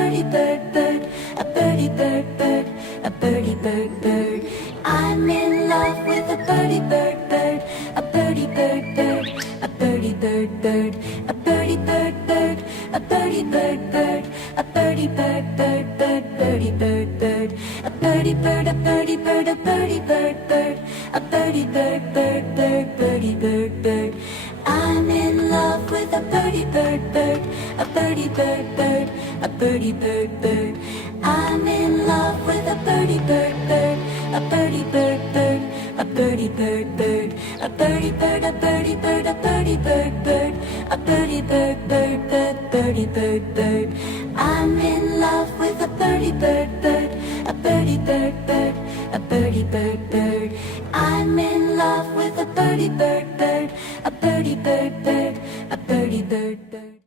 birdie-bird-bird, a birdie-bird-bird, a birdie-bird-bird. I'm in love with a birdie-bird-bird, a birdie-bird-bird, a birdie-bird-bird, a birdie-bird-bird, a birdie-bird-bird, a birdie-bird-bird-bird, birdie-bird-bird, a birdie-bird, a birdie-bird, a birdie-bird-bird, a birdie-bird-bird-bird, birdie-bird-bird. I'm in love with a birdie-bird-bird, a birdie-bird-bird, a birdie-bird-bird. I'm in love with a birdie-bird-bird, a birdie-bird-bird, a birdie-bird-bird, a birdie-bird, a birdie-bird, a birdie-bird-bird, a birdie-bird-bird-bird, birdie-bird-bird. I'm in love with a birdie-bird-bird, a birdie-bird-bird, a birdie-bird-bird. I'm in love with a birdie-bird-bird, a birdie-bird-bird, a birdie-bird-bird.